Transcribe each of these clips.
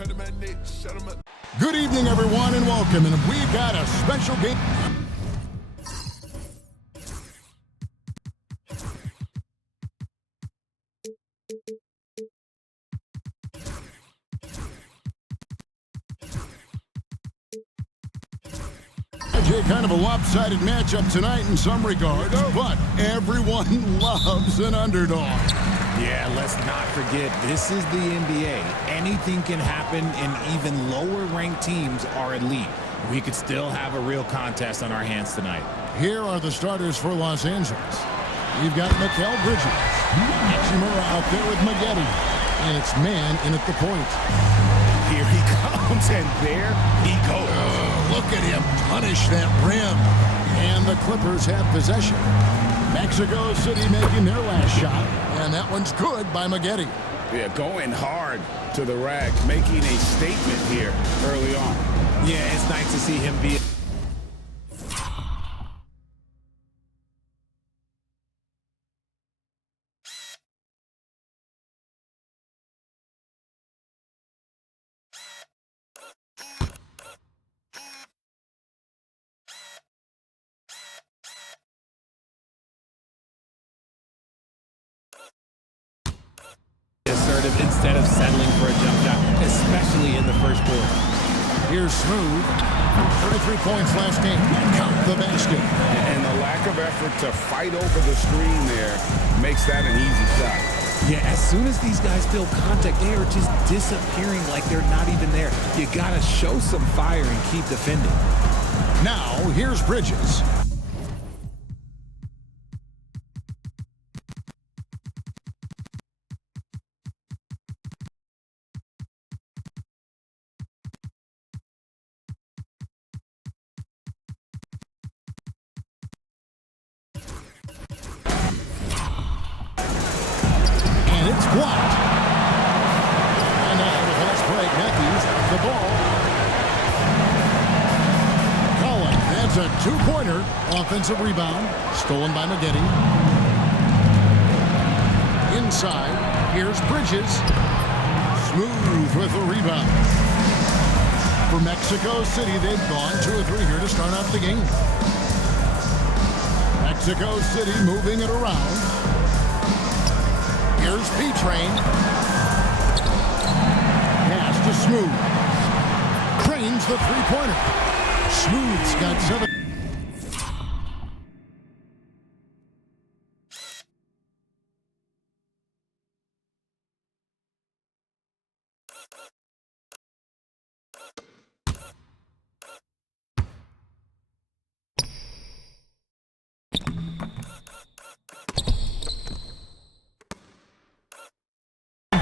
Good evening, everyone, and welcome. And we got a special game. Kind of a lopsided matchup tonight in some regards, but everyone loves an underdog. Yeah, let's not forget, this is the NBA. Anything can happen, and even lower-ranked teams are elite. We could still have a real contest on our hands tonight. Here are the starters for Los Angeles. You've got Mikal Bridges, Hachimura out there with Maggette, and it's man in at the point. Here he comes, and there he goes. Look at him punish that rim. And the Clippers have possession. Mexico City making their last shot, and that one's good by Maggette. Yeah, going hard to the rack, making a statement here early on. Yeah, it's nice to see him be... assertive instead of settling for a jump shot, especially in the first quarter. Here's Smooth. 33 points last game. Count the basket. And the lack of effort to fight over the screen there makes that an easy shot. Yeah, as soon as these guys feel contact, they are just disappearing like they're not even there. You gotta show some fire and keep defending. Now, here's Bridges. It's blocked. And now the fast break, Matthews, the ball. Cullen adds a two-pointer. Offensive rebound. Stolen by Maggette. Inside. Here's Bridges. Smooth with the rebound. For Mexico City, they've gone 2 or 3 here to start out the game. Mexico City moving it around. Here's P-Train. Pass to Smooth. Trains the three-pointer. Smooth's got 7.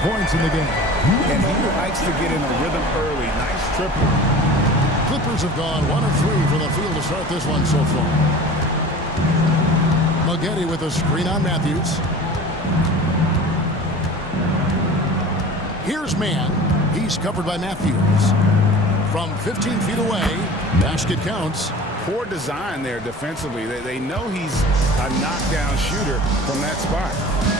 Points in the game. And he likes to get in a rhythm early. Nice triple. Clippers have gone 1 of 3 for the field to start this one so far. Maggette with a screen on Matthews. Here's man. He's covered by Matthews. From 15 feet away, basket counts. Poor design there defensively. They know he's a knockdown shooter from that spot.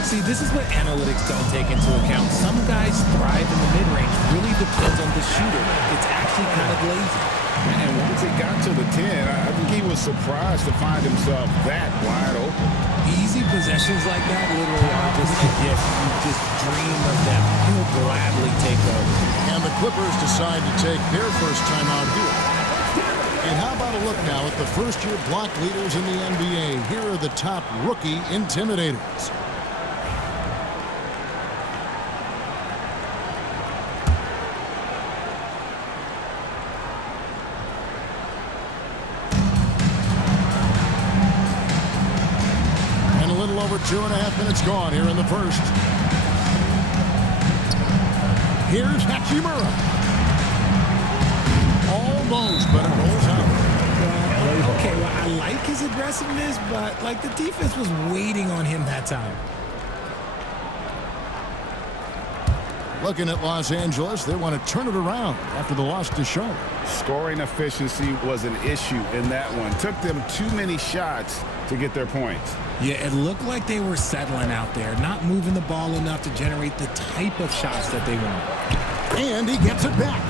See, this is what analytics don't take into account. Some guys thrive in the mid-range. Really depends on the shooter. It's actually kind of lazy. And once he got to the 10, I think he was surprised to find himself that wide open. Easy possessions like that literally are just a gift. You just dream of them. He'll gladly take over. And the Clippers decide to take their first time out here. And how about a look now at the first-year block leaders in the NBA? Here are the top rookie intimidators. And a little over 2.5 minutes gone here in the first. Here's Hachimura. Almost, but it rolls out. Okay, well, I like his aggressiveness, but, like, the defense was waiting on him that time. Looking at Los Angeles, they want to turn it around after the loss to Charlotte. Scoring efficiency was an issue in that one. Took them too many shots to get their points. Yeah, it looked like they were settling out there, not moving the ball enough to generate the type of shots that they want. And he gets it back.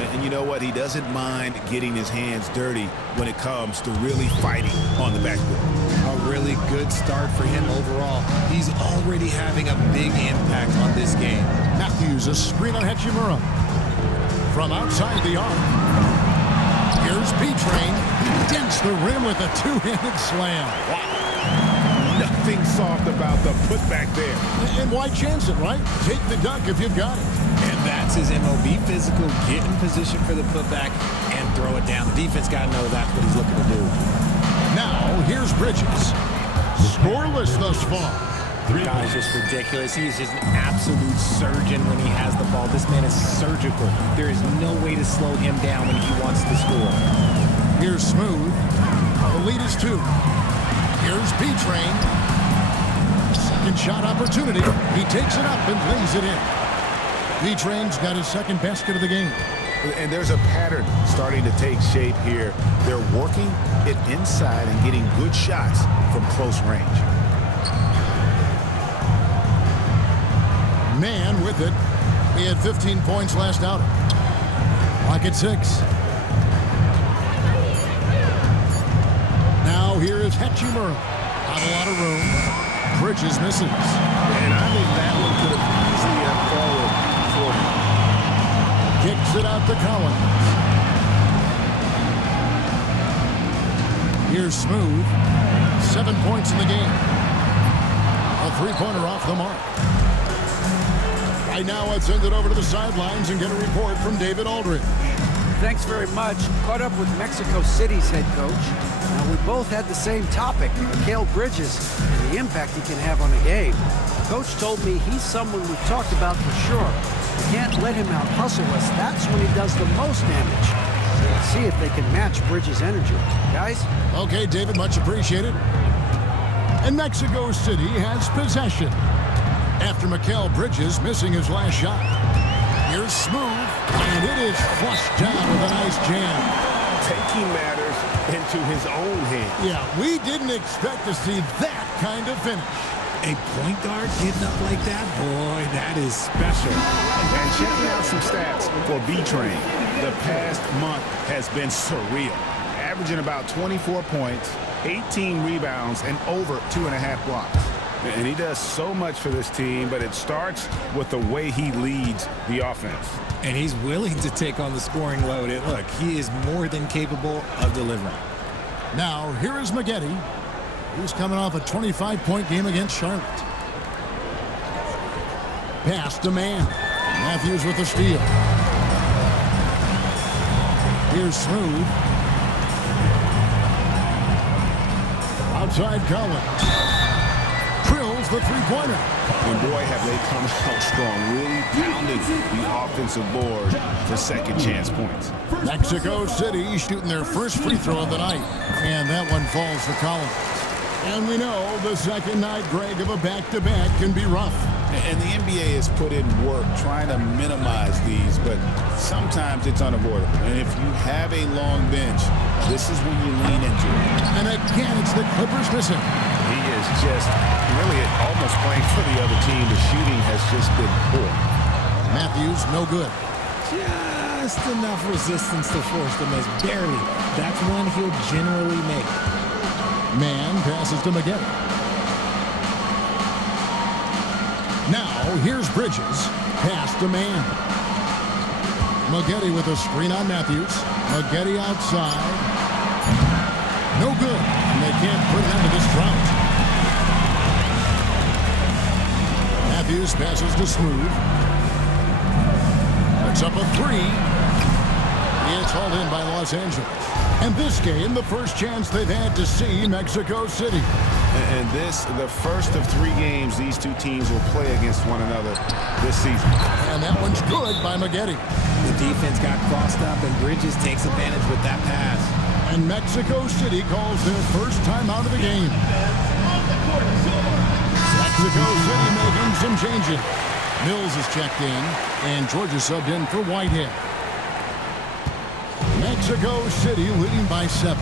And you know what? He doesn't mind getting his hands dirty when it comes to really fighting on the backboard. A really good start for him overall. He's already having a big impact on this game. Matthews, a screen on Hachimura. From outside the arc. Here's B-Train. He dents the rim with a two-handed slam. Wow. Nothing soft about the putback there. And why chance it, right? Take the dunk if you've got it. And that's his MO. Be physical, get in position for the putback, and throw it down. The defense got to know that's what he's looking to do. Now, here's Bridges. Scoreless thus far. Guy's just ridiculous. He is just an absolute surgeon when he has the ball. This man is surgical. There is no way to slow him down when he wants to score. Here's Smooth. The lead is 2. Here's B-Train. Second shot opportunity. He takes it up and lays it in. B-Train's got his second basket of the game. And there's a pattern starting to take shape here. They're working it inside and getting good shots from close range. Man with it. He had 15 points last outing. Clock at 6. Now here is Hachimura. Not a lot of room. Bridges misses. And I think that one could have easily fallen for him. Kicks it out to Collins. Here's Smooth. 7 points in the game. A three-pointer off the mark. Right now, let's send it over to the sidelines and get a report from David Aldridge. Thanks very much. Caught up with Mexico City's head coach. Now, we both had the same topic, Mikal Bridges, and the impact he can have on a game. Coach told me he's someone we've talked about for sure. We can't let him out-hustle us. That's when he does the most damage. Let's see if they can match Bridges' energy. Guys? Okay, David, much appreciated. And Mexico City has possession after Mikal Bridges missing his last shot. Here's Smooth, and it is flushed down with a nice jam. Taking matters into his own hands. Yeah, we didn't expect to see that kind of finish. A point guard getting up like that? Boy, that is special. And checking out some stats for B-Train. The past month has been surreal. Averaging about 24 points, 18 rebounds, and over 2.5 blocks. And he does so much for this team, but it starts with the way he leads the offense. And he's willing to take on the scoring load. And look, he is more than capable of delivering. Now, here is Maggette. He's coming off a 25-point game against Charlotte. Pass to man. Matthews with the steal. Here's Smooth. Outside Collins. Drills the three-pointer. And boy, have they come out strong, really pounding the offensive board for second chance points. Mexico City shooting their first free throw of the night. And that one falls for Collins. And we know the second night, Greg, of a back-to-back can be rough. And the NBA has put in work trying to minimize these, but sometimes it's unavoidable. And if you have a long bench, this is when you lean into it. And again, it's the Clippers missing. He is just really almost playing for the other team. The shooting has just been poor. Matthews, no good. Just enough resistance to force the miss. Barely. That's one he'll generally make. Man passes to Maggette. Now, here's Bridges. Pass to man. Maggette with a screen on Matthews. Maggette outside. No good. And they can't put it into this drought. Matthews passes to Smooth. Puts up a three. It's hauled in by Los Angeles. And this game, the first chance they've had to see Mexico City. And this, the first of 3 games these two teams will play against one another this season. And that one's good by Maggette. The defense got crossed up, and Bridges takes advantage with that pass. And Mexico City calls their first time out of the game. Mexico City making some changes. Mills is checked in, and Georgia subbed in for Whitehead. Mexico City leading by 7.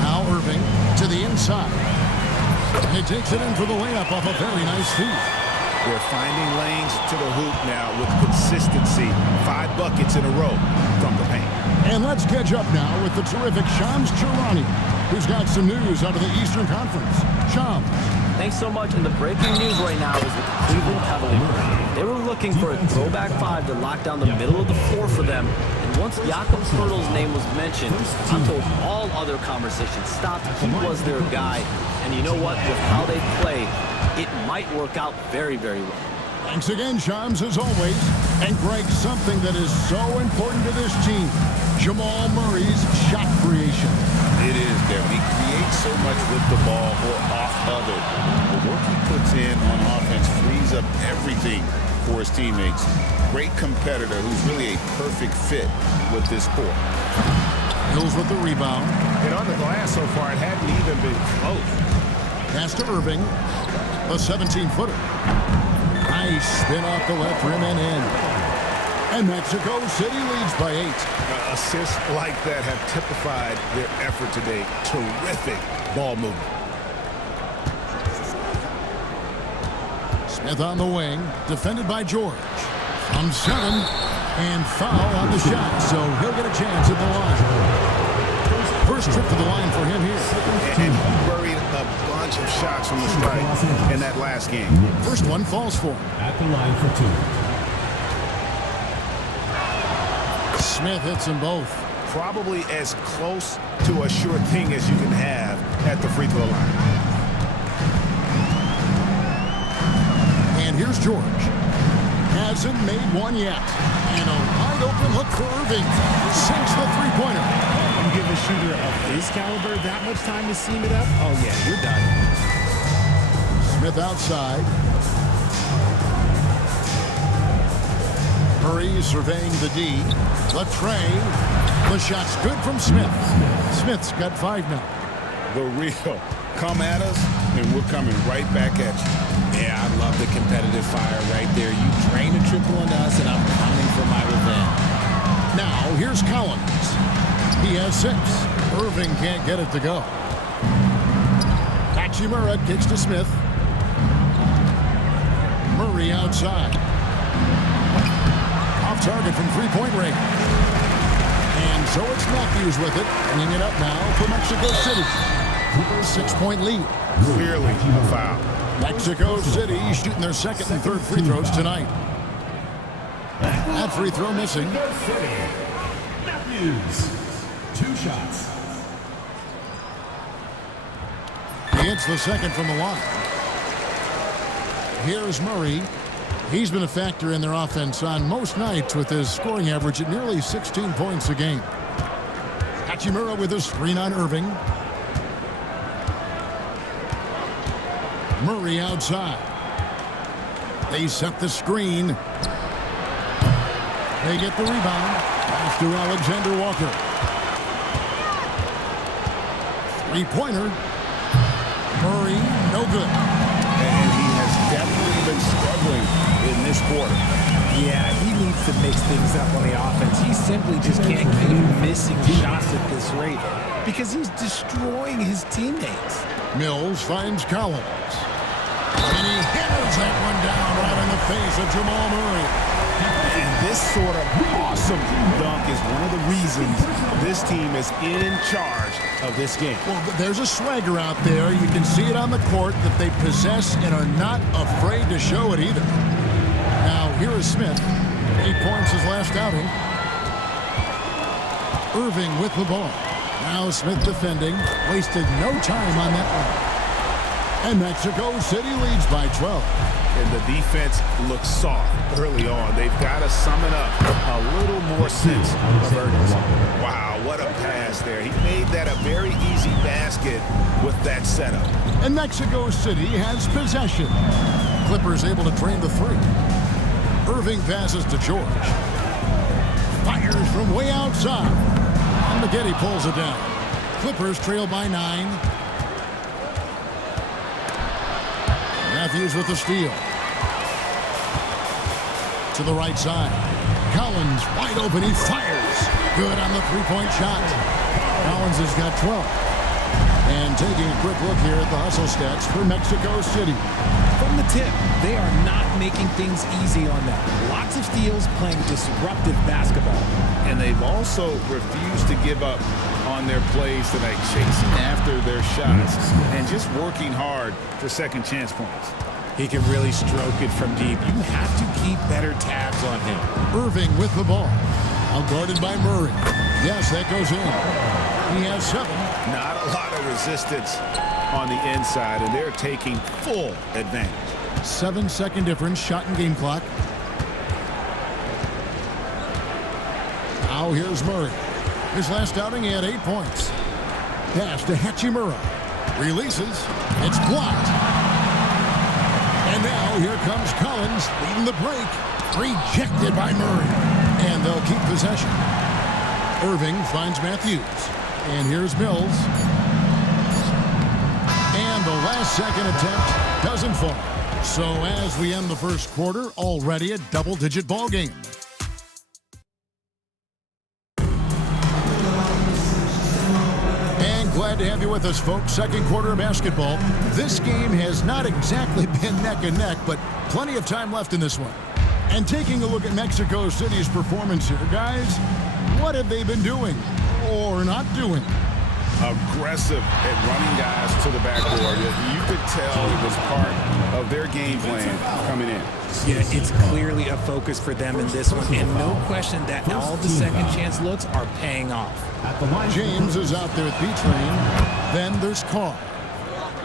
Now Irving to the inside. And he takes it in for the layup off a very nice feed. They're finding lanes to the hoop now with consistency. 5 buckets in a row from the paint. And let's catch up now with the terrific Shams Charania, who's got some news out of the Eastern Conference. Shams. Thanks so much. And the breaking news right now is with the Cleveland Cavaliers. They were looking for a throwback 5 to lock down the middle of the floor for them. And once Jakob Poeltl's name was mentioned, I'm told all other conversations stopped. He was their guy. And you know what? With how they play, it might work out very, very well. Thanks again, Shams, as always. And Greg, something that is so important to this team, Jamal Murray's shot creation. It is, Devin. He creates so much with the ball or off of it. The work he puts in on offense frees up everything for his teammates. Great competitor who's really a perfect fit with this court. Hills with the rebound. And on the glass so far, it hadn't even been close. Pass to Irving. A 17-footer. Nice spin off the left rim and in. And Mexico City leads by 8. Assists like that have typified their effort today. Terrific ball movement. Smith on the wing, defended by George. From 7, and foul on the shot, so he'll get a chance at the line. First trip to the line for him here. And he buried a bunch of shots from the stripe in that last game. First one falls for him. At the line for 2. Smith hits them both. Probably as close to a sure thing as you can have at the free throw line. And here's George. Hasn't made one yet. And a wide open look for Irving. Sinks the three-pointer. You give a shooter of his caliber that much time to seam it up? Oh, yeah, you're done. Smith outside. Murray surveying the D. The tray. The shot's good from Smith. Smith's got 5 now. The real. Come at us, and we're coming right back at you. Yeah, I love the competitive fire right there. You drain a triple on us, and I'm coming for my revenge. Now, here's Collins. He has 6. Irving can't get it to go. Hachimura kicks to Smith. Murray outside. Off target from three-point range. And so it's Matthews with it, bringing it up now for Mexico City. 6-point lead. Clearly a foul. Mexico City shooting their second and third free throws tonight. That free throw missing. Matthews, 2 shots. He hits the second from the line. Here's Murray. He's been a factor in their offense on most nights with his scoring average at nearly 16 points a game. Hachimura with a screen on Irving. Murray outside. They set the screen. They get the rebound. Pass to Alexander Walker. Three-pointer. Murray, no good. And he has definitely been struggling in this quarter. Yeah, he needs to mix things up on the offense. He simply just can't keep missing shots at this rate because he's destroying his teammates. Mills finds Collins. And he hammers that one down right in the face of Jamal Murray. And this sort of awesome dunk is one of the reasons this team is in charge of this game. Well, there's a swagger out there. You can see it on the court that they possess and are not afraid to show it either. Now, here is Smith. 8 points his last outing. Irving with the ball. Now Smith defending. Wasted no time on that one. And Mexico City leads by 12. And the defense looks soft early on. They've got to sum it up a little more sense of urgency. Wow, what a pass there. He made that a very easy basket with that setup. And Mexico City has possession. Clippers able to drain the 3. Irving passes to George. Fires from way outside. And McGetty pulls it down. Clippers trail by 9. Matthews with the steal. To the right side. Collins wide open. He fires. Good on the three-point shot. Collins has got 12. And taking a quick look here at the hustle stats for Mexico City. From the tip. They are not making things easy on them. Lots of steals, playing disruptive basketball. And they've also refused to give up on their plays tonight, chasing after their shots and just working hard for second chance points. He can really stroke it from deep. You have to keep better tabs on him. Irving with the ball. Now guarded by Murray. Yes, that goes in. He has 7. Not a lot of resistance on the inside, and they're taking full advantage. 7-second difference, shot and game clock. Now here's Murray. His last outing, he had 8 points. Pass to Hachimura. Releases. It's blocked. And now here comes Collins leading the break. Rejected by Murray. And they'll keep possession. Irving finds Matthews. And here's Mills. And the last second attempt doesn't fall. So as we end the first quarter, already a double-digit ball game. And glad to have you with us, folks. Second quarter of basketball. This game has not exactly been neck and neck, but plenty of time left in this one. And taking a look at Mexico City's performance here, guys, what have they been doing or not doing? Aggressive at running guys to the backboard. You could tell it was part of their game plan coming in. Yeah, it's clearly a focus for them in this one, and no question that all the second chance looks are paying off. James is out there at B-Train. Then there's Carr.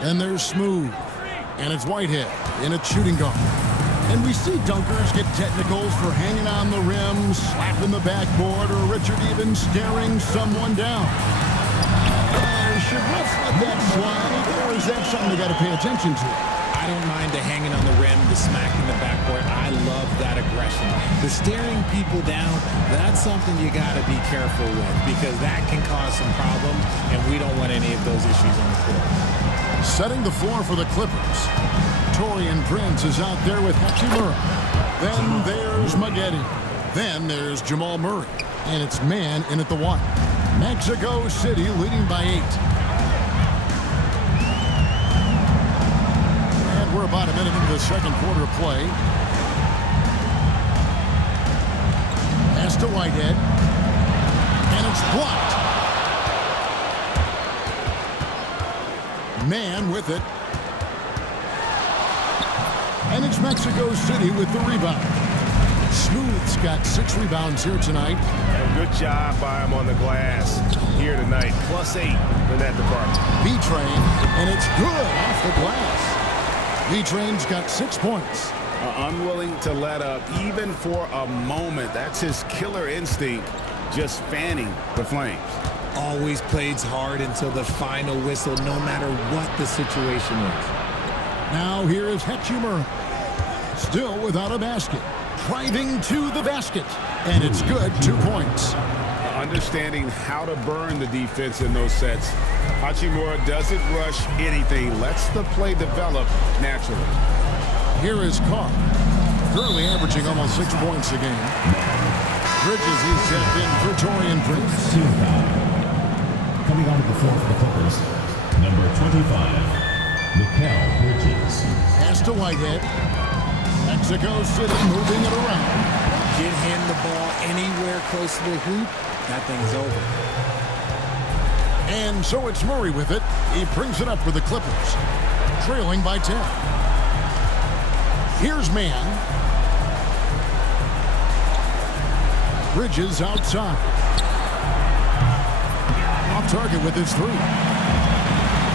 Then there's Smooth. And it's Whitehead in a shooting guard. And we see dunkers get technicals for hanging on the rim, slapping the backboard, or Richard even staring someone down. Should refs let that slide, or is that something they got to pay attention to? I don't mind the hanging on the rim, the smacking the backboard. I love that aggression. The staring people down, that's something you got to be careful with because that can cause some problems, and we don't want any of those issues on the court. Setting the floor for the Clippers. Torian Prince is out there with Hachimura. Then there's Maggette. Then there's Jamal Murray. And it's man in at the 1. Mexico City leading by 8. And we're about a minute into the second quarter of play. Pass to Whitehead. And it's blocked. Man with it. And it's Mexico City with the rebound. Smooth's got 6 rebounds here tonight. A good job by him on the glass here tonight. +8 in that department. B-Train, and it's good off the glass. B-Train's got 6 points. Unwilling to let up even for a moment. That's his killer instinct, just fanning the flames. Always plays hard until the final whistle, no matter what the situation is. Now here is Hachimura. Still without a basket. Driving to the basket. And it's good. 2 points. Understanding how to burn the defense in those sets. Hachimura doesn't rush anything. Lets the play develop naturally. Here is Carr. Currently averaging almost 6 points a game. Bridges is checked in for Torian Prince. Coming onto the floor for the Clippers, number 25, Mikal Bridges. Pass to Whitehead. Mexico City moving it around. Get him the ball anywhere close to the hoop, that thing's over. And so it's Murray with it. He brings it up for the Clippers. Trailing by 10. Here's man. Bridges outside. Off target with his 3.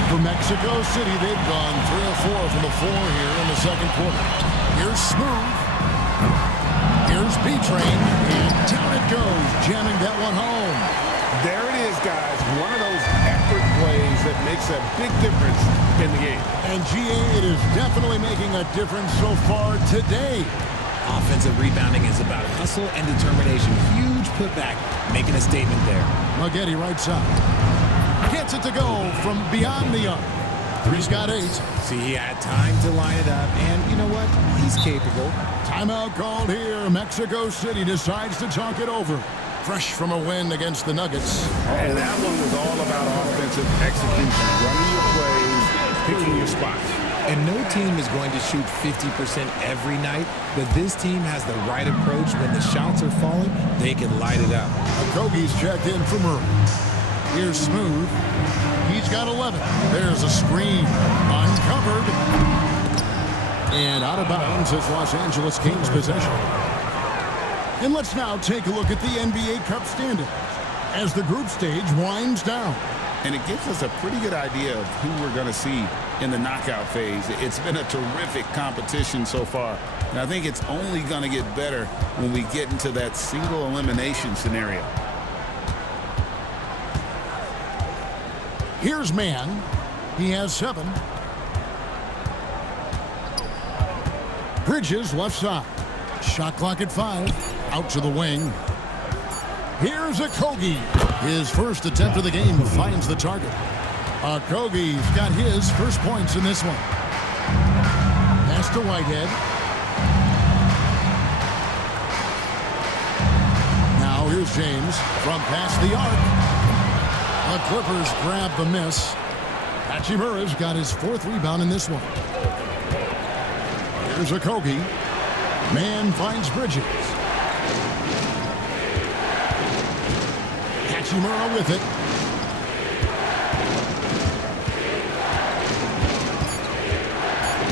For Mexico City, they've gone 3 or 4 from the floor here in the second quarter. Here's Smooth. Here's B-Train. And down it goes, jamming that one home. There it is, guys. One of those effort plays that makes a big difference in the game. And GA, it is definitely making a difference so far today. Offensive rebounding is about hustle and determination. Huge putback, making a statement there. Maggette right side. Gets it to go from beyond the arc. He's got 8. See, he had time to line it up, and you know what? He's capable. Timeout called here. Mexico City decides to talk it over. Fresh from a win against the Nuggets. And that one was all about offensive execution. Running your plays, picking your spots. And no team is going to shoot 50% every night, but this team has the right approach. When the shots are falling, they can light it up. Okogie's checked in for Murray. Here's Smooth. He's got 11. There's a screen. Uncovered. And out of bounds as Los Angeles Kings possession. And let's now take a look at the NBA Cup standings as the group stage winds down. And it gives us a pretty good idea of who we're going to see in the knockout phase. It's been a terrific competition so far. And I think it's only going to get better when we get into that single elimination scenario. Here's Mann. He has 7. Bridges left side. Shot clock at 5. Out to the wing. Here's Okogie. His first attempt of the game finds the target. Okogie's got his first points in this one. Pass to Whitehead. Now here's James from past the arc. The Clippers grab the miss. Hachimura's got his 4th rebound in this one. Here's Okogie. Mann finds Bridges. Hachimura with it.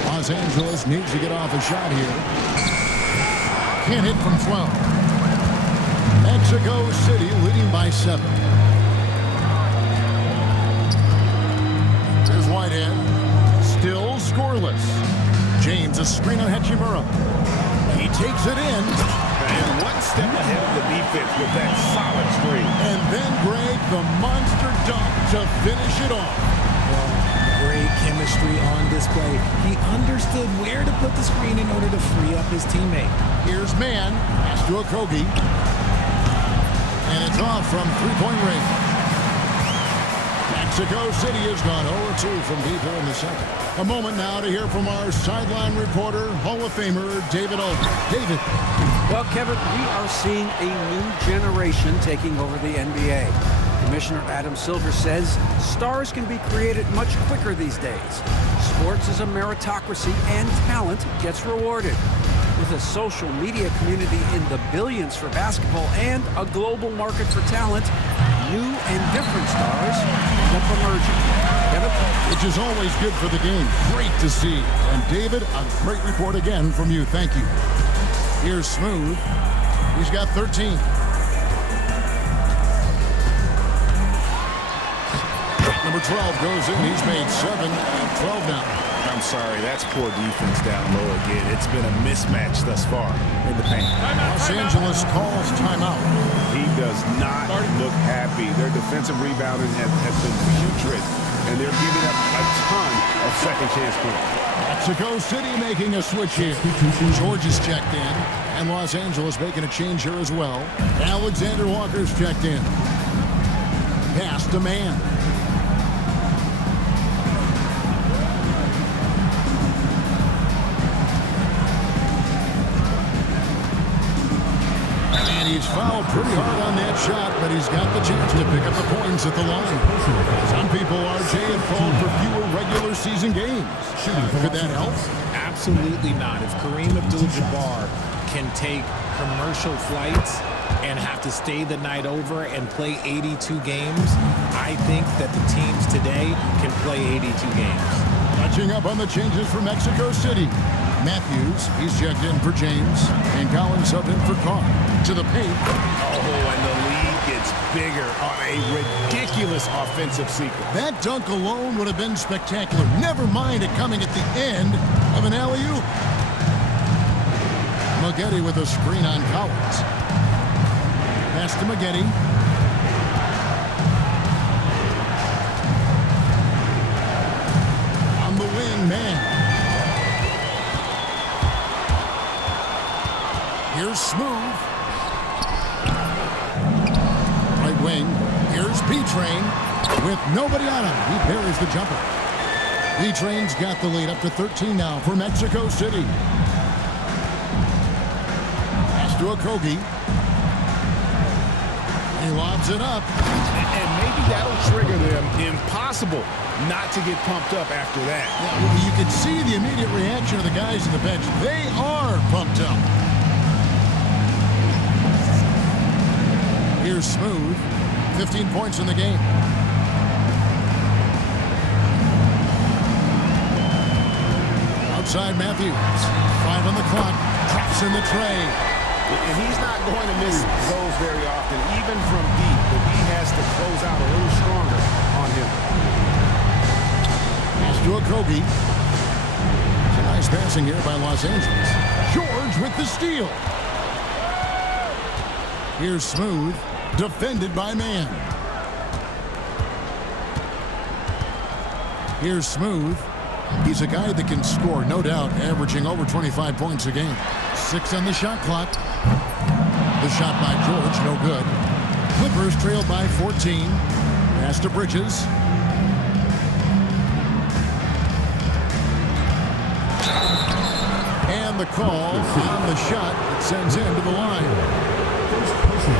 Los Angeles needs to get off a shot here. Can't hit from 12. Mexico City leading by 7. Here's Whitehead. Still scoreless. James a screen on Hachimura. He takes it in. And one step ahead of the defense with that solid screen. And then Greg, the monster dunk to finish it off. Great chemistry on display. He understood where to put the screen in order to free up his teammate. Here's Mann. Pass to Okogie. And it's off from three-point range. Mexico City has gone 0-2 from deep here in the second. A moment now to hear from our sideline reporter, Hall of Famer David Aldridge. David. Well, Kevin, we are seeing a new generation taking over the NBA. Commissioner Adam Silver says stars can be created much quicker these days. Sports is a meritocracy and talent gets rewarded. With a social media community in the billions for basketball and a global market for talent, new and different stars end up emerging. Which is always good for the game. Great to see. And David, a great report again from you. Thank you. Here's Smooth. He's got 13. Number 12 goes in. He's made 7 and 12 now. I'm sorry, that's poor defense down low again. It's been a mismatch thus far in the paint. Los Angeles calls timeout. He does not look happy. Their defensive rebounding has been putrid, and they're giving up a ton of second chance points. Mexico City making a switch here. George is checked in, and Los Angeles making a change here as well. Alexander Walker's checked in. Pass to Mann. He's fouled pretty hard on that shot, but he's got the chance to pick up the points at the line. Some people, RJ, have called for fewer regular season games. Could that help? Absolutely not. If Kareem Abdul-Jabbar can take commercial flights and have to stay the night over and play 82 games, I think that the teams today can play 82 games. Touching up on the changes for Mexico City. Matthews, he's checked in for James, and Collins subbed in for Carr. To the paint. Oh, and the lead gets bigger on a ridiculous offensive sequence. That dunk alone would have been spectacular. Never mind it coming at the end of an alley-oop. Maggette with a screen on Collins. Pass to Maggette. On the wing, man. Here's Smooth. Right wing. Here's B-Train with nobody on him. He parries the jumper. B-Train's got the lead up to 13 now for Mexico City. Pass to Okogie. He lobs it up. And maybe that'll trigger them. Impossible not to get pumped up after that. Yeah, well, you can see the immediate reaction of the guys on the bench. They are pumped up. Here's Smooth. 15 points in the game. Outside Matthews. 5 on the clock. Drops in the tray. And he's not going to miss those very often, even from deep. But he has to close out a little stronger on him. Pass to Okogie. It's a nice passing here by Los Angeles. George with the steal. Here's Smooth. Defended by Man. Here's Smooth. He's a guy that can score, no doubt, averaging over 25 points a game. 6 on the shot clock. The shot by George, no good. Clippers trailed by 14. Pass to Bridges. And the call on the shot that sends him to the line.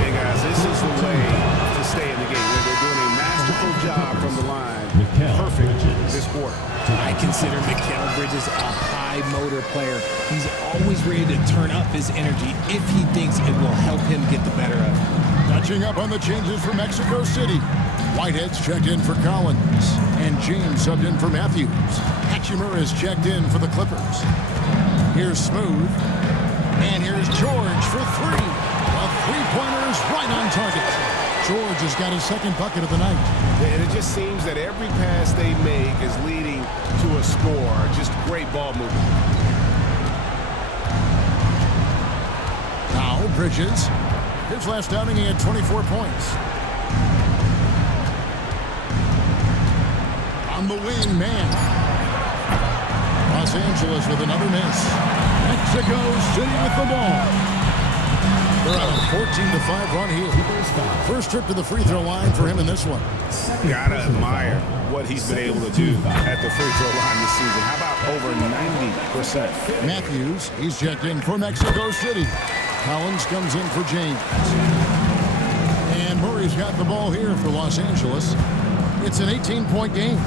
Hey guys, this is the way to stay in the game. They're doing a masterful job from the line. Perfect this quarter. I consider Mikal Bridges a high motor player. He's always ready to turn up his energy if he thinks it will help him get the better of it. Touching up on the changes for Mexico City. Whitehead's checked in for Collins. And James subbed in for Matthews. Hachimura's checked in for the Clippers. Here's Smooth. And here's George for 3. A three-pointer is right on target. George has got his second bucket of the night. And it just seems that every pass they make is leading to a score. Just great ball movement. Now Bridges. His last outing, he had 24 points. On the wing, Man. Los Angeles with another miss. Mexico City with the ball. They're on a 14-5 run here. First trip to the free throw line for him in this one. Gotta admire what he's been able to do at the free throw line this season. How about over 90%? Matthews, he's checked in for Mexico City. Collins comes in for James. And Murray's got the ball here for Los Angeles. It's an 18-point game.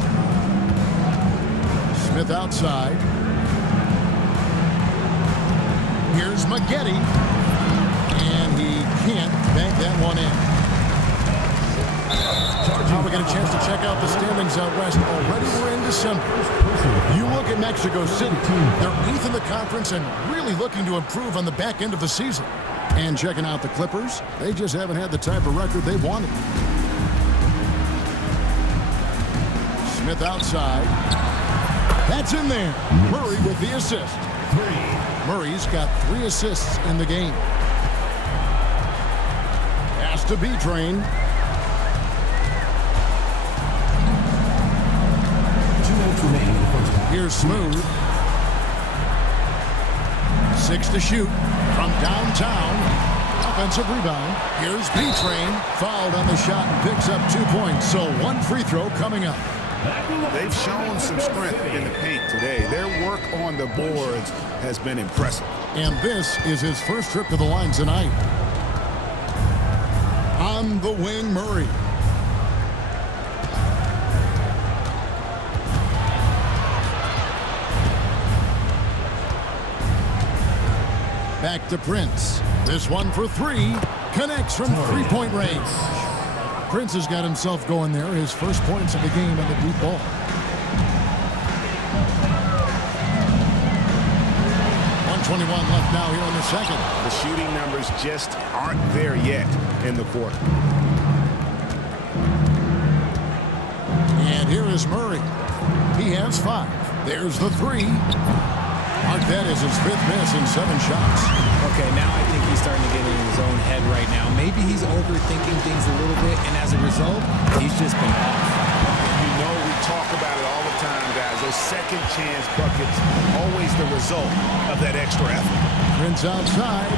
Smith outside. Here's Maggette. And he can't bank that one in. Now we get a chance to check out the standings out west. Already we're in December. You look at Mexico City. They're 8th in the conference and really looking to improve on the back end of the season. And checking out the Clippers, they just haven't had the type of record they wanted. Smith outside. That's in there. Murray with the assist. Murray's got 3 assists in the game. Pass to B-Train. Here's Smooth. 6 to shoot from downtown. Offensive rebound. Here's B-Train. Fouled on the shot and picks up 2 points. So 1 free throw coming up. They've shown some strength in the paint today. Their work on the boards has been impressive. And this is his first trip to the line tonight. On the wing, Murray. Back to Prince. This one for 3. Connects from 3-point range. Prince has got himself going there. His first points of the game on the deep ball. .21 left now here in the second. The shooting numbers just aren't there yet in the quarter. And here is Murray. He has 5. There's the 3. Mark that as his 5th miss in 7 shots. Okay, now I think he's starting to get in his own head right now. Maybe he's overthinking things a little bit, and as a result, he's just been off. You know, we talk about it all the time, guys. Those second chance buckets, always the result of that extra effort. Prince outside.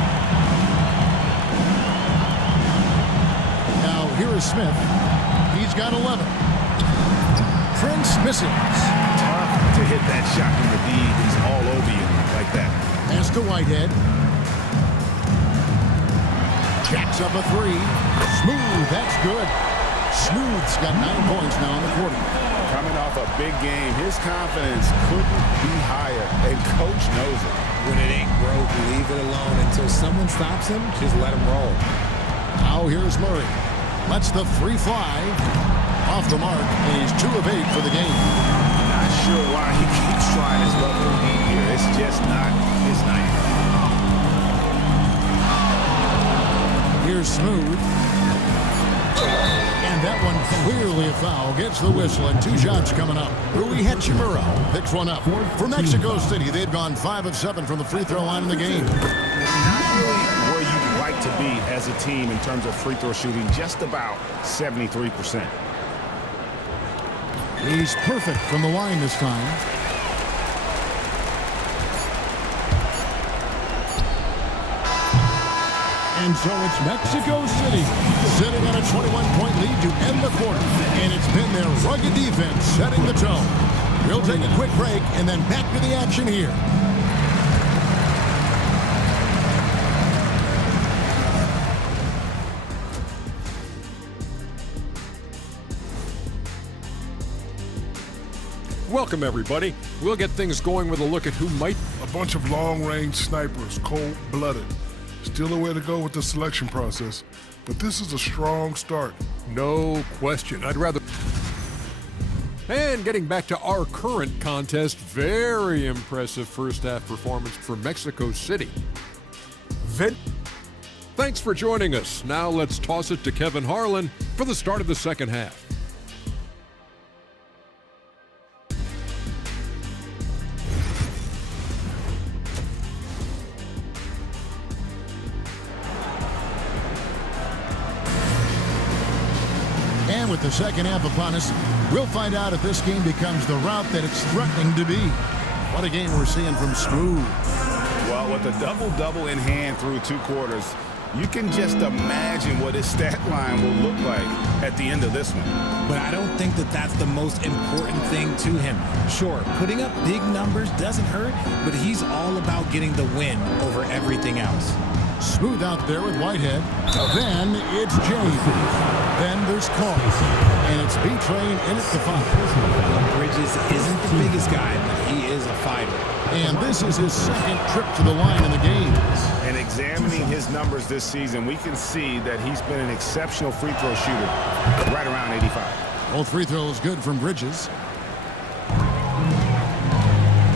Now here is Smith. He's got 11. Prince misses. Tough to hit that shot from the D. He's all over you like that. Pass to Whitehead. Jacks up a three. Smooth, that's good. Smooth's got 9 points now in the quarter. Coming off a big game, his confidence couldn't be higher, and Coach knows it. When it ain't broke, leave it alone. Until someone stops him, just let him roll. Now here's Murray. Lets the three fly. Off the mark, and he's 2 of 8 for the game. Not sure why he keeps trying his luck with deep here. It's just not his night. Here's Smooth. And that one clearly a foul. Gets the whistle, and 2 shots coming up. Rui Hachimura picks one up. For Mexico City, they've gone 5 of 7 from the free throw line in the game. Not really where you'd like to be as a team in terms of free throw shooting, just about 73%. He's perfect from the line this time. And so it's Mexico City sitting on a 21-point lead to end the quarter. And it's been their rugged defense setting the tone. We'll take a quick break and then back to the action here. Welcome, everybody. We'll get things going with a look at who might... A bunch of long-range snipers, cold-blooded. Still a way to go with the selection process, but this is a strong start. No question. I'd rather... And getting back to our current contest, very impressive first-half performance for Mexico City. Thanks for joining us. Now let's toss it to Kevin Harlan for the start of the second half. And with the second half upon us, we'll find out if this game becomes the route that it's threatening to be. What a game we're seeing from Smooth. Well, with a double-double in hand through 2 quarters, you can just imagine what his stat line will look like at the end of this one. But I don't think that that's the most important thing to him. Sure, putting up big numbers doesn't hurt, but he's all about getting the win over everything else. Smooth out there with Whitehead. Then it's James. Then there's Carl. And it's B-Train in at the 5. Well, Bridges isn't the biggest guy, but he is a fighter. And this is his second trip to the line in the game. And examining his numbers this season, we can see that he's been an exceptional free throw shooter, right around 85. Both free throws good from Bridges.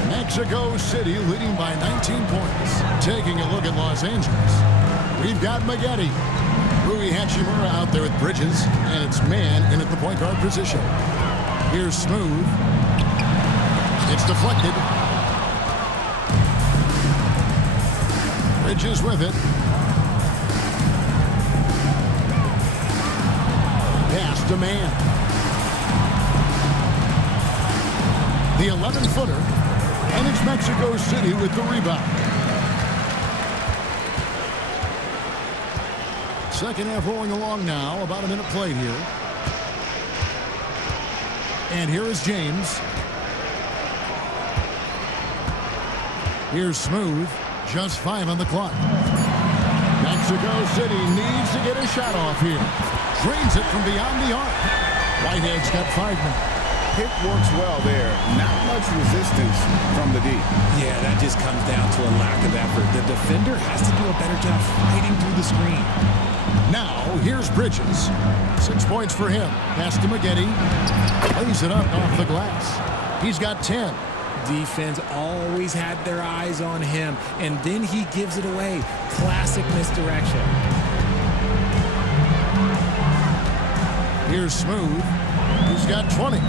Mexico City leading by 19 points. Taking a look at Los Angeles. We've got Maggette. Rui Hachimura out there with Bridges. And it's man in at the point guard position. Here's Smooth. It's deflected. Bridges with it. Pass to man. The 11-footer. And it's Mexico City with the rebound. Second half rolling along now. About a minute played here. And here is James. Here's Smooth. Just 5 on the clock. Mexico City needs to get a shot off here. Drains it from beyond the arc. Whitehead's got 5 now. Pick works well there. Not much resistance from the D. Yeah, that just comes down to a lack of effort. The defender has to do a better job fighting through the screen. Now, here's Bridges. 6 points for him. Pass to Maggette. Lays it up off the glass. He's got 10. Defense always had their eyes on him, and then he gives it away. Classic misdirection. Here's Smooth. He's got 20.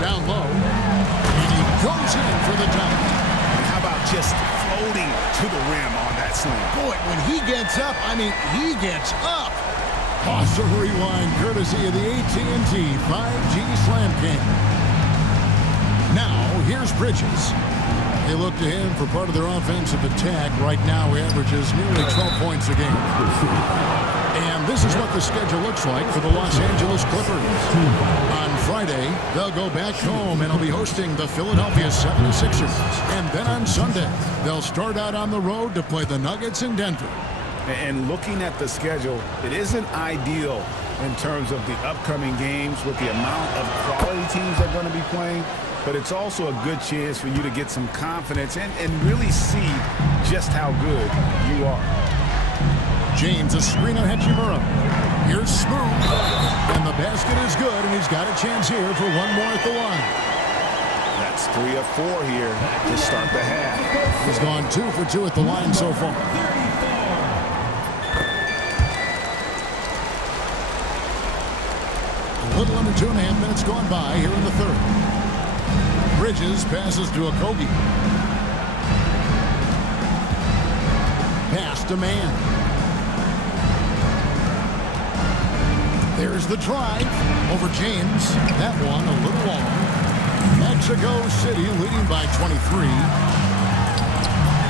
Down low. And he goes in for the dunk. And how about just floating to the rim on that slam? Boy, when he gets up, I mean, he gets up. Toss a rewind courtesy of the AT&T 5G Slam Cam. Now, here's Bridges. They look to him for part of their offensive attack. Right now, he averages nearly 12 points a game. And this is what the schedule looks like for the Los Angeles Clippers. On Friday, they'll go back home and will be hosting the Philadelphia 76ers. And then on Sunday, they'll start out on the road to play the Nuggets in Denver. And looking at the schedule, it isn't ideal in terms of the upcoming games with the amount of quality teams they're going to be playing. But it's also a good chance for you to get some confidence and really see just how good you are. James, a screen on Hachimura. Here's Smooth. And the basket is good, and he's got a chance here for one more at the line. That's 3 of 4 here to start the half. He's gone 2 for 2 at the line so far. A little under 2.5 minutes gone by here in the third. Bridges passes to Okogie. Pass to Man. There's the drive over James. That one a little long. Mexico City leading by 23.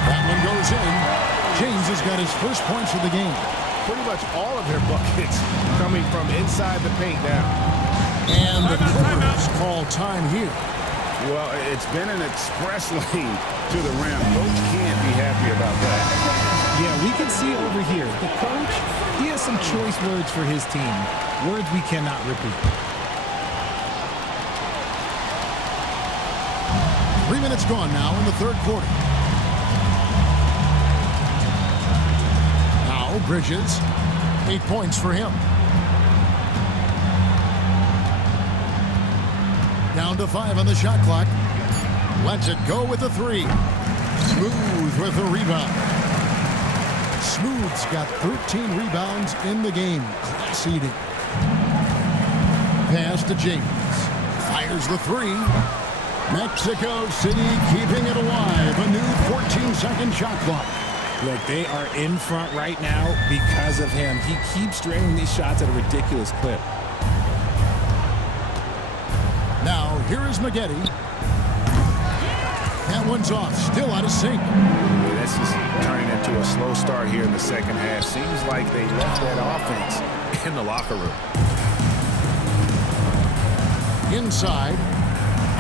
That one goes in. James has got his first points of the game. Pretty much all of their buckets coming from inside the paint now. And the Clippers call time here. Well, it's been an express lane to the rim. Coach can't be happy about that. Yeah, we can see over here. The coach, he has some choice words for his team. Words we cannot repeat. 3 minutes gone now in the third quarter. Now Bridges, 8 points for him. Down to 5 on the shot clock. Lets it go with a 3. Smooth with a rebound. Smooth's got 13 rebounds in the game. Class eating. Pass to James. Fires the 3. Mexico City keeping it alive. A new 14-second shot clock. Look, they are in front right now because of him. He keeps draining these shots at a ridiculous clip. Now, here is Maggette. That one's off. Still out of sync. This is turning into a slow start here in the second half. Seems like they left that offense in the locker room. Inside.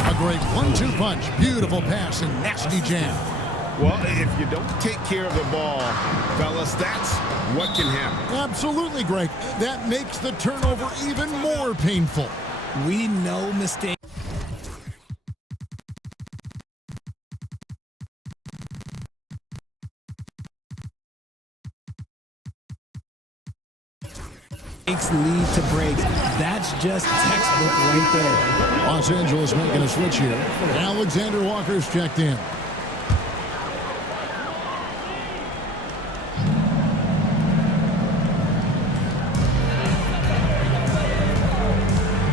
A great 1-2 punch. Beautiful pass and nasty jam. Well, if you don't take care of the ball, fellas, that's what can happen. Absolutely, Greg. That makes the turnover even more painful. We know mistakes lead to breaks. That's just textbook right there. Los Angeles making a switch here. Alexander Walker's checked in.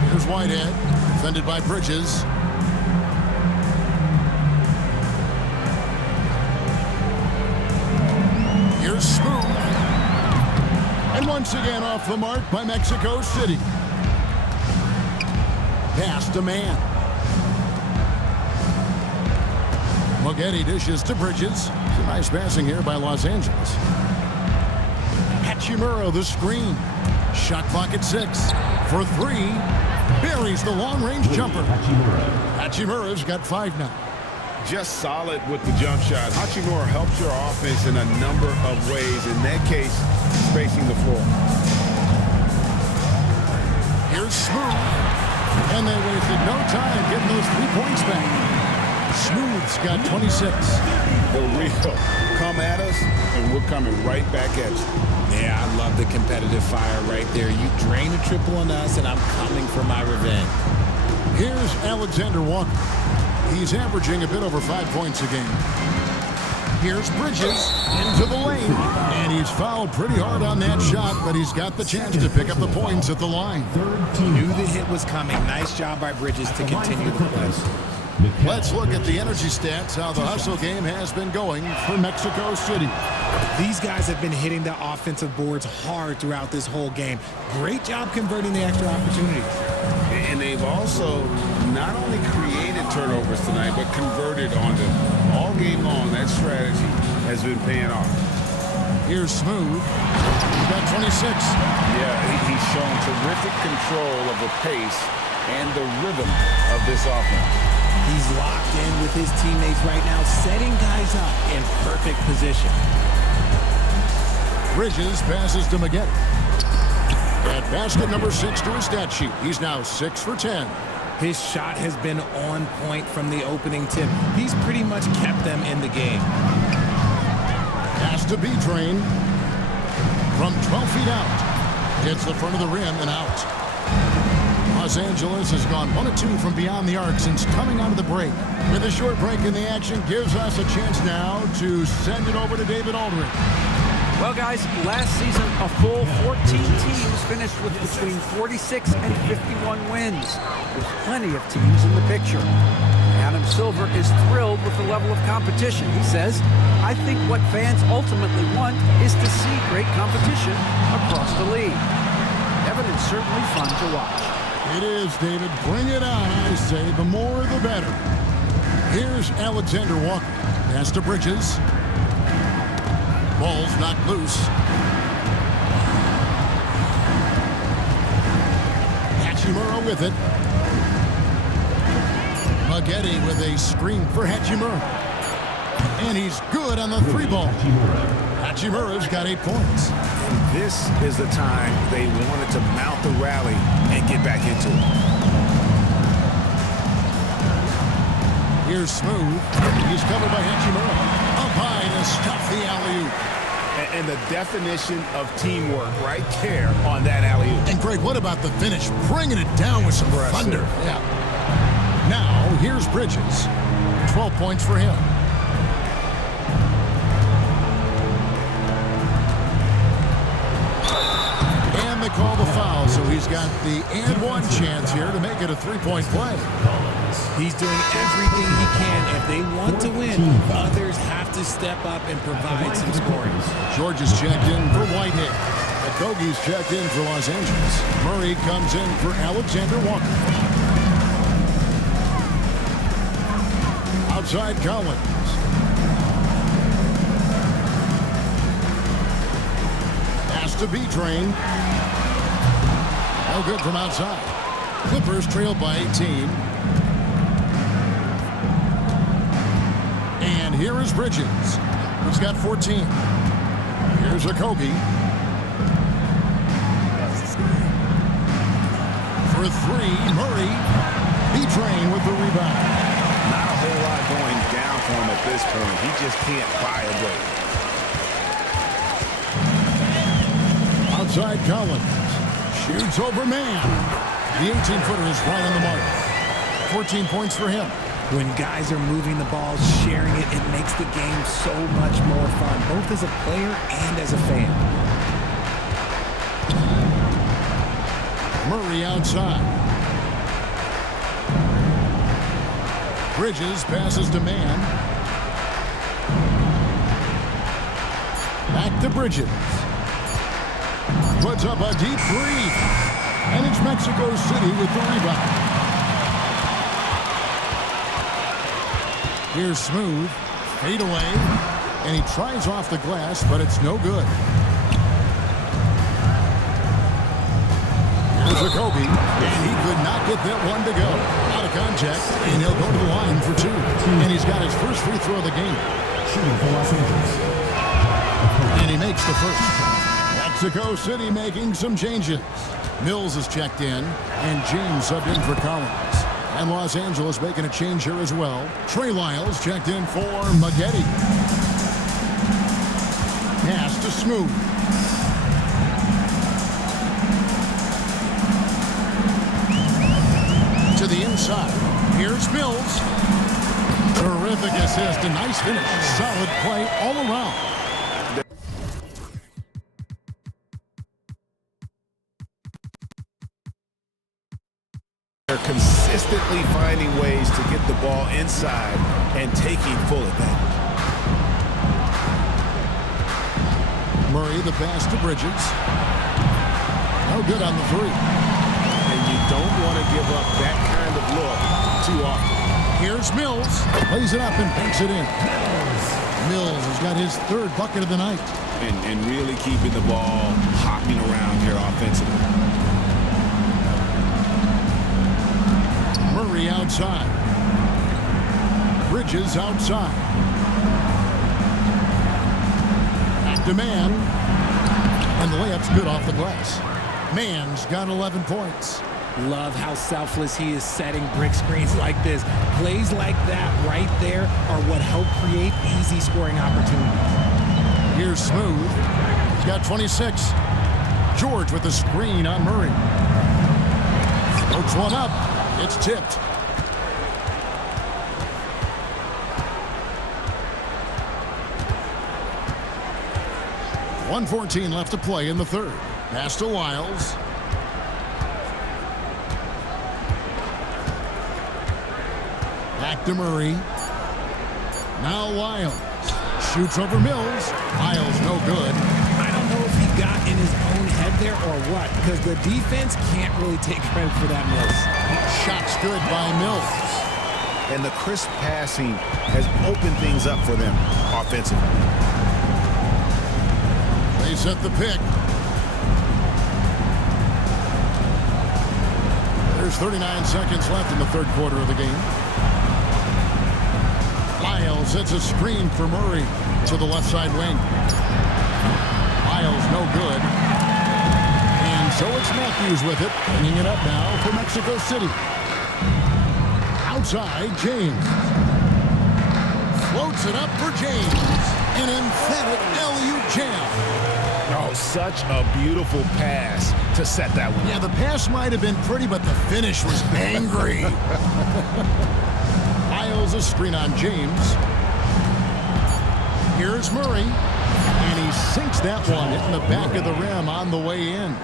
Here's Whitehead, defended by Bridges. Here's Smooth. And once again off the mark by Mexico City. Pass to Man. Maggette dishes to Bridges. Some nice passing here by Los Angeles. Hachimura the screen. Shot clock at 6. For 3. Buries the long-range jumper. Hachimura's got 5 now. Just solid with the jump shot. Hachimura helps your offense in a number of ways. In that case, spacing the floor. Here's Smooth. And they wasted no time getting those 3 points back. Smooth's got 26. The real come at us, and we're coming right back at you. Yeah, I love the competitive fire right there. You drain a triple on us, and I'm coming for my revenge. Here's Alexander Walker. He's averaging a bit over 5 points a game. Here's Bridges into the lane. And he's fouled pretty hard on that shot, but he's got the chance to pick up the points at the line. Knew the hit was coming. Nice job by Bridges to continue the play. Let's look at the energy stats, how the hustle game has been going for Mexico City. These guys have been hitting the offensive boards hard throughout this whole game. Great job converting the extra opportunities. And they've also not only created turnovers tonight, but converted on them. All game long, that strategy has been paying off. Here's Smooth. He's got 26. Yeah, he's shown terrific control of the pace and the rhythm of this offense. He's locked in with his teammates right now, setting guys up in perfect position. Bridges passes to Maggette. At basket number 6 to his stat sheet. He's now 6 for 10. His shot has been on point from the opening tip. He's pretty much kept them in the game. Pass to B-Train. From 12 feet out. Hits the front of the rim and out. Los Angeles has gone 1 of 2 from beyond the arc since coming out of the break. With a short break in the action, gives us a chance now to send it over to David Aldridge. Well, guys, last season, a full 14 teams finished with between 46 and 51 wins. There's plenty of teams in the picture. Adam Silver is thrilled with the level of competition. He says, I think what fans ultimately want is to see great competition across the league. Evidence certainly fun to watch. It is, David. Bring it on, I say. The more, the better. Here's Alexander Walker. Pass to Bridges. Ball's knocked loose. Hachimura with it. Maggette with a screen for Hachimura. And he's good on the 3-ball. Hachimura's got 8 points. And this is the time they wanted to mount the rally and get back into it. Here's Smooth. He's covered by Hachimura. Up high to stuff the alley-oop. And the definition of teamwork right there on that alley-oop. And Greg, what about the finish? Bringing it down with some thunder. Yeah. Now, here's Bridges. 12 points for him. And they call the foul, so he's got the and one chance here to make it a 3-point play. He's doing everything he can. If they want to win, others have to step up and provide some scoring. George is checked in for Whitehead. Okogie's checked in for Los Angeles. Murray comes in for Alexander Walker. Outside Collins. Pass to B-Train. No good from outside. Clippers trail by 18. And here is Bridges. He's got 14. Here's Okogie. For 3, Murray. B-Train with the rebound. Not a whole lot going down for him at this point. He just can't buy a break. Outside Collins. Shoots over man. The 18-footer is right on the mark. 14 points for him. When guys are moving the ball, sharing it, it makes the game so much more fun, both as a player and as a fan. Murray outside. Bridges passes to man. Back to Bridges. Puts up a deep 3. And it's Mexico City with the rebound. Here's Smooth. Fade away. And he tries off the glass, but it's no good. Here's Okogie. And he could not get that one to go. Out of contact. And he'll go to the line for 2. And he's got his first free throw of the game. Shooting for Los Angeles. And he makes the first. Mexico City making some changes. Mills is checked in. And James subbed in for Collins. And Los Angeles making a change here as well. Trey Lyles checked in for Maggette. Pass to Smooth. To the inside. Here's Mills. Terrific assist. A nice finish. Solid play all around. They're consistently finding ways to get the ball inside and taking full advantage. Murray, the pass to Bridges. No good on the 3. And you don't want to give up that kind of look too often. Here's Mills. Plays it up and banks it in. Mills has got his 3rd bucket of the night. and really keeping the ball hopping around here offensively. Murray outside. Bridges outside. Back to Mann. And the layup's good off the glass. Mann's got 11 points. Love how selfless he is setting brick screens like this. Plays like that right there are what help create easy scoring opportunities. Here's Smooth. He's got 26. George with the screen on Murray. Floats one up. It's tipped. .114 left to play in the third. Pass to Wiles. Back to Murray. Now Wiles. Shoots over Mills. Wiles no good. I don't know if he got in his own head there or what, because the defense can't really take credit for that miss. Shot's good by Mills. And the crisp passing has opened things up for them offensively. They set the pick. There's 39 seconds left in the third quarter of the game. Wiles sets a screen for Murray to the left side wing. Wiles no good. And so it's Matthews with it, bringing it up now for Mexico City. Outside, James. Floats it up for James. An emphatic alley-oop jam. Oh, such a beautiful pass to set that one. Yeah, the pass might have been pretty, but the finish was angry. Wiles a screen on James. Here's Murray. And he sinks that one in the back of the rim on the way in.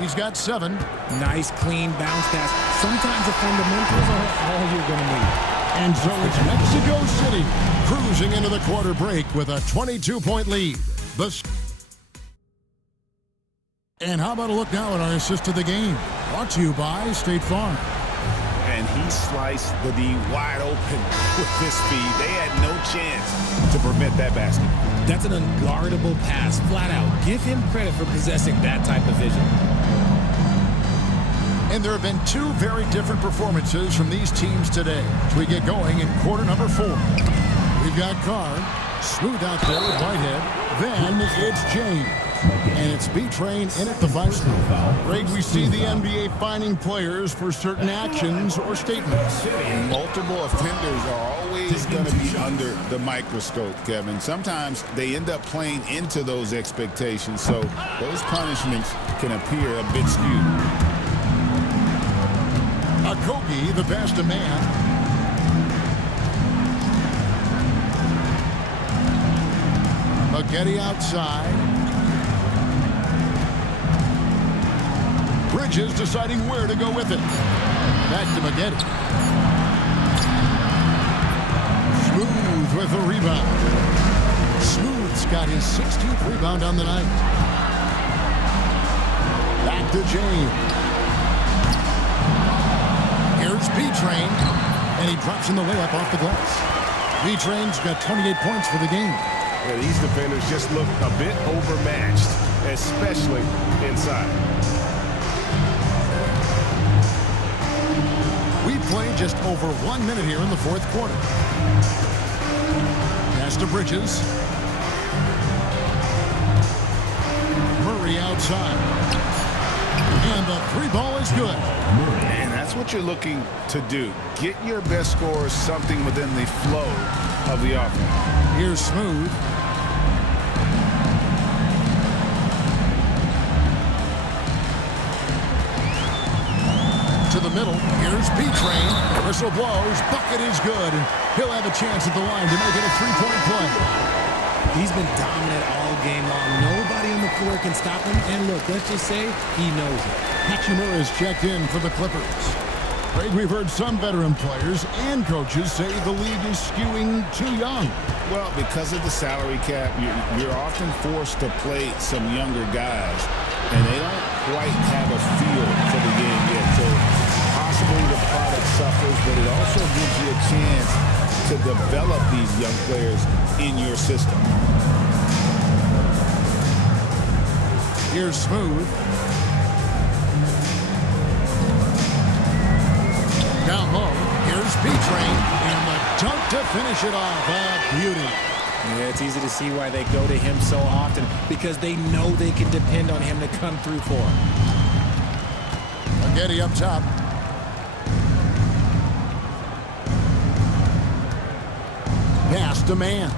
He's got 7. Nice, clean bounce pass. Sometimes the fundamentals are all you're going to need. And so it's Mexico City cruising into the quarter break with a 22-point lead. And how about a look now at our assist of the game? Brought to you by State Farm. And he sliced the D wide open with this speed. They had no chance to prevent that basket. That's an unguardable pass, flat out. Give him credit for possessing that type of vision. And there have been 2 very different performances from these teams today as we get going in quarter number 4. We've got Carr, smooth out there with Whitehead. Then it's James. And it's B-Train in at the 5 spot. Greg, we see the NBA fining players for certain actions or statements. Multiple offenders are always going to be under the microscope, Kevin. Sometimes they end up playing into those expectations, so those punishments can appear a bit skewed. Kogi, the pass to Mann. Maggette outside. Bridges deciding where to go with it. Back to Maggette. Smooth with a rebound. Smooth's got his 16th rebound on the night. Back to James. Here's B-Train, and he drops in the layup off the glass. B-Train's got 28 points for the game. Yeah, these defenders just look a bit overmatched, especially inside. We played just over 1 minute here in the fourth quarter. Pass to Bridges. Murray outside. And the 3 ball is good. And that's what you're looking to do. Get your best scorers something within the flow of the offense. Here's Smooth. To the middle. Here's B-Train. Whistle blows. Bucket is good. And he'll have a chance at the line to make it a 3-point play. He's been dominant all game long. Nobody on the floor can stop him. And look, let's just say he knows it. Hachimura is checked in for the Clippers. Greg, we've heard some veteran players and coaches say the league is skewing too young. Well, because of the salary cap, you're often forced to play some younger guys, and they don't quite have a feel for the game yet. So possibly the product suffers, but it also gives you a chance to develop these young players in your system. Here's Smooth. Down low. Here's B-Train. And the dunk to finish it off. A beauty. Yeah, it's easy to see why they go to him so often, because they know they can depend on him to come through for them. Getty up top. Pass to man.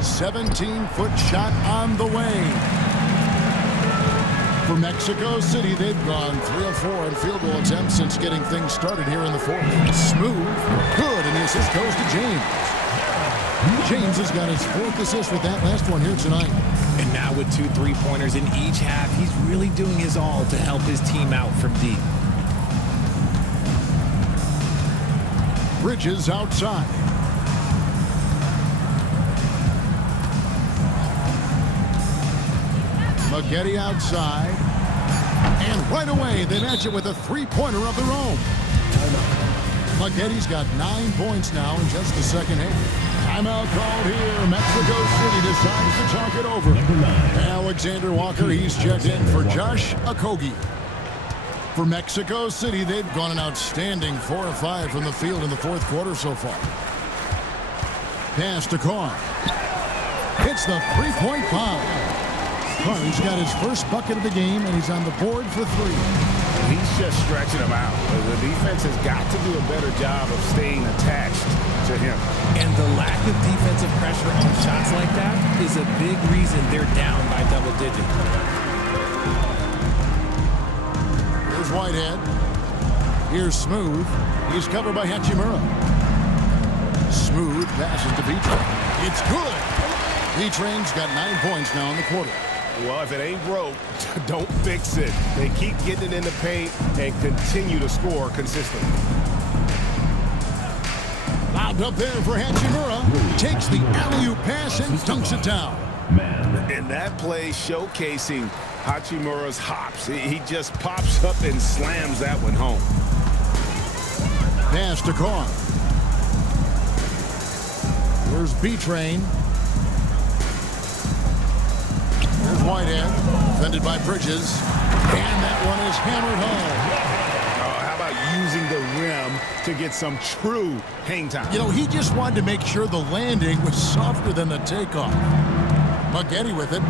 17-foot shot on the way. For Mexico City, they've gone 3 of 4 in field goal attempts since getting things started here in the fourth. Smooth, good, and the assist goes to James. James has got his 4th assist with that last one here tonight. And now with 2 3-pointers in each half, he's really doing his all to help his team out from deep. Bridges outside. Getty outside. And right away, they match it with a 3-pointer of their own. Getty's got 9 points now in just the second half. Timeout called here. Mexico City decides to talk it over. Alexander Walker, he's checked in for Josh Okogie. For Mexico City, they've gone an outstanding 4 of 5 from the field in the fourth quarter so far. Pass to Carr. Hits the 3-point foul. Carr's got his first bucket of the game, and he's on the board for 3. He's just stretching them out. The defense has got to do a better job of staying attached to him. And the lack of defensive pressure on shots like that is a big reason they're down by double digits. Here's Whitehead. Here's Smooth. He's covered by Hachimura. Smooth passes to B-Train. It's good. B-Train's got 9 points now in the quarter. Well, if it ain't broke, don't fix it. They keep getting it in the paint and continue to score consistently. Lobbed up there for Hachimura. Takes the alley-oop pass and dunks it down. And that play showcasing Hachimura's hops. He just pops up and slams that one home. Pass to Carr. Here's B-Train. Here's Whitehead, defended by Bridges, and that one is hammered home. Oh, how about using the rim to get some true hang time? You know, he just wanted to make sure the landing was softer than the takeoff. Getty with it.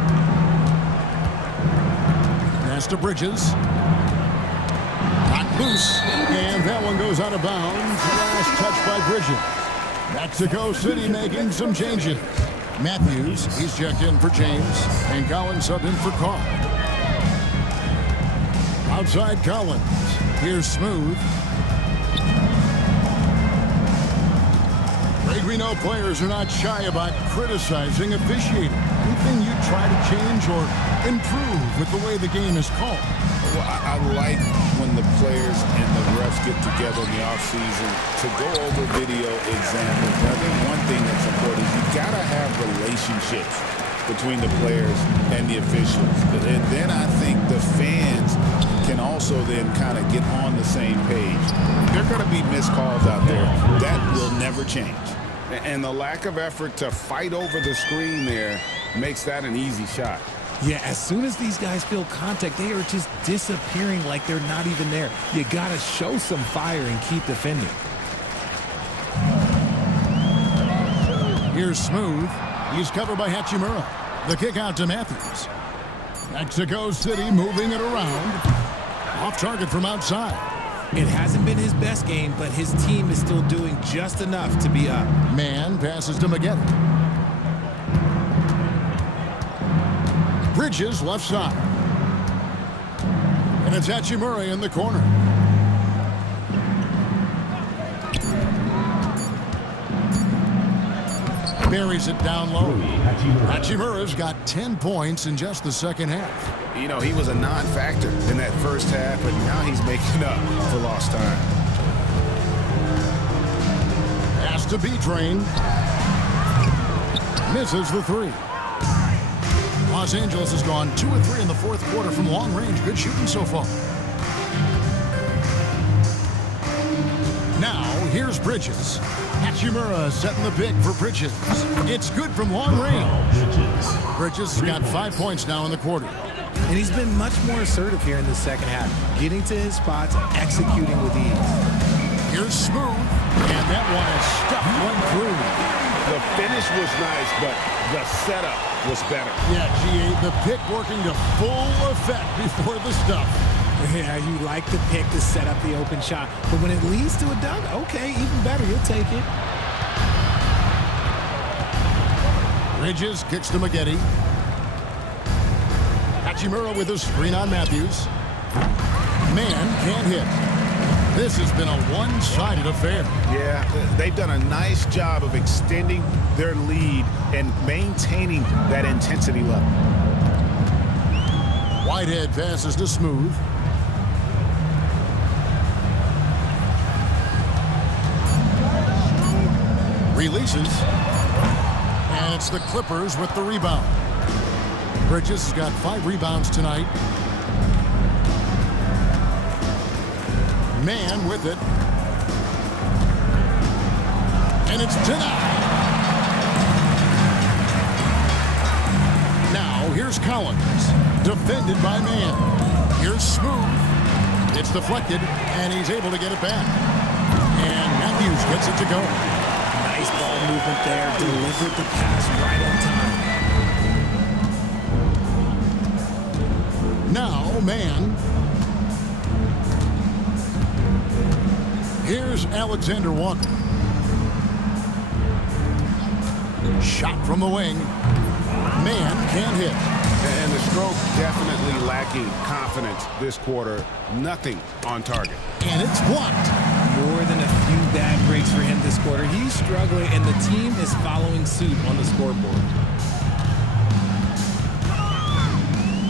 Pass to Bridges. Knocked loose, and that one goes out of bounds. Last touch by Bridges. Mexico City making some changes. Matthews, he's checked in for James, and Collins subbed in for Carr. Outside Collins. Here's Smooth. Greg, we know players are not shy about criticizing officiating. Anything you try to change or improve with the way the game is called? Well, I like when the players and the refs get together in the offseason to go over video examples. I think one thing that's important is you got to have relationships between the players and the officials. And then I think the fans can also then kind of get on the same page. There are going to be missed calls out there. That will never change. And the lack of effort to fight over the screen there makes that an easy shot. Yeah, as soon as these guys feel contact, they are just disappearing like they're not even there. You got to show some fire and keep defending. Here's Smooth. He's covered by Hachimura. The kick out to Matthews. Mexico City moving it around. Off target from outside. It hasn't been his best game, but his team is still doing just enough to be up. Man passes to Getty. Bridges left side. And it's Hachimura in the corner. Buries it down low. Hachimura's got 10 points in just the second half. You know, he was a non-factor in that first half, but now he's making up for lost time. Pass to B-Train. Misses the 3. Los Angeles has gone 2 of 3 in the fourth quarter from long range. Good shooting so far. Now, here's Bridges. Hachimura setting the pick for Bridges. It's good from long range. Bridges has got 5 points now in the quarter. And he's been much more assertive here in the second half, getting to his spots, executing with ease. Here's Smooth, and that one is stuffed right through. The finish was nice, but the setup was better. Yeah, GA, the pick working to full effect before the stuff. Yeah, you like the pick to set up the open shot, but when it leads to a dunk, okay, even better, you'll take it. Bridges kicks to Maggette. Hachimura with a screen on Matthews. Man can't hit. This has been a one-sided affair. Yeah, they've done a nice job of extending their lead and maintaining that intensity level. Whitehead passes to Smooth. Releases. And it's the Clippers with the rebound. Bridges has got 5 rebounds tonight. Man with it. And it's denied. Now, here's Collins. Defended by Man. Here's Smooth. It's deflected, and he's able to get it back. And Matthews gets it to go. Nice ball movement there. Delivered the pass right on time. Now, Man. Here's Alexander Walker. Shot from the wing. Man can't hit. And the stroke definitely lacking confidence this quarter. Nothing on target. And it's blocked. More than a few bad breaks for him this quarter. He's struggling, and the team is following suit on the scoreboard.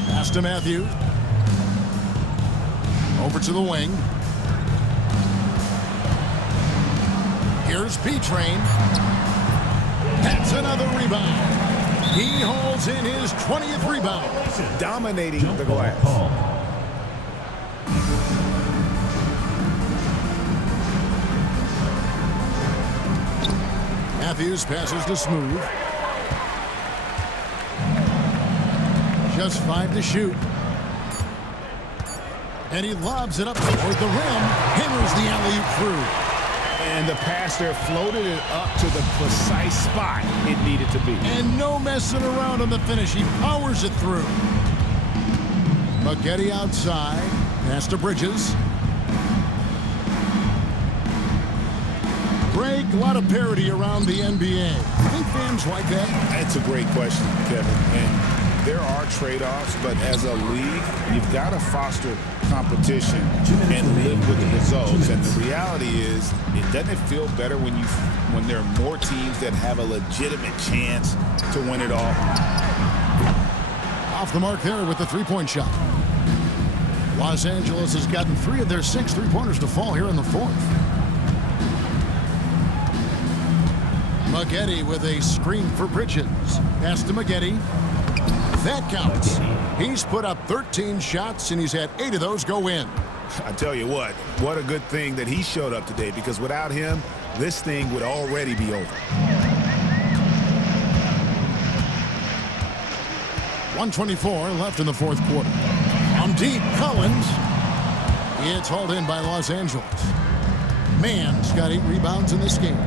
Pass to Matthews. Over to the wing. Here's B-Train. That's another rebound. He holds in his 20th rebound. Dominating the glass. Matthews passes to Smooth. Just 5 to shoot. And he lobs it up toward the rim. Hammers the alley-oop through. And the pass there floated it up to the precise spot it needed to be. And no messing around on the finish. He powers it through. Maggette outside. Pass to Bridges. Greg, a lot of parity around the NBA. I think fans like that. That's a great question, Kevin. And there are trade-offs, but as a league, you've got to foster competition and live with the results. And the reality is, it doesn't feel better when there are more teams that have a legitimate chance to win it all. Off the mark there with the three-point shot. Los Angeles has gotten 3 of their 6 three-pointers to fall here in the 4th. Maggette with a screen for Bridges. Pass to Maggette. That counts. He's put up 13 shots, and he's had 8 of those go in. I tell you what a good thing that he showed up today, because without him, this thing would already be over. 1:24 left in the 4th quarter. On deep, Collins. It's hauled in by Los Angeles. Man's got 8 rebounds in this game.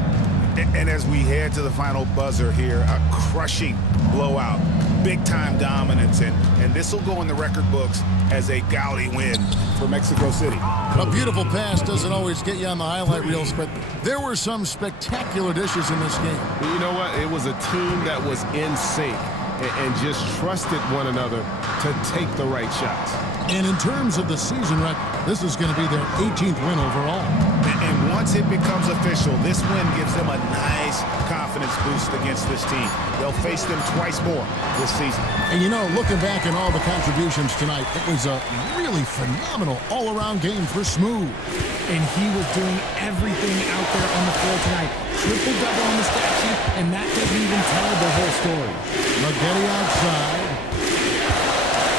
And as we head to the final buzzer here, a crushing blowout, big-time dominance, and this will go in the record books as a gaudy win for Mexico City. A beautiful pass doesn't always get you on the highlight reels, but there were some spectacular dishes in this game. You know what? It was a team that was in sync and just trusted one another to take the right shots. And in terms of the season record, this is going to be their 18th win overall. And once it becomes official, this win gives them a nice confidence boost against this team. They'll face them twice more this season. And you know, looking back at all the contributions tonight, it was a really phenomenal all-around game for Smooth. And he was doing everything out there on the floor tonight. Triple-double on the stat sheet, and that doesn't even tell the whole story. Maggette outside.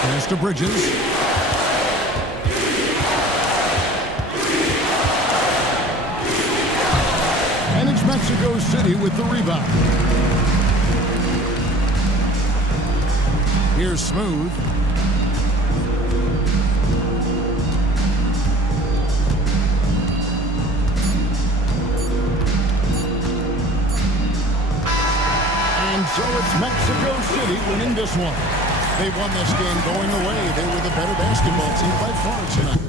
Pass to Bridges. Mexico City with the rebound. Here's Smooth. And so it's Mexico City winning this one. They won this game going away. They were the better basketball team by far tonight.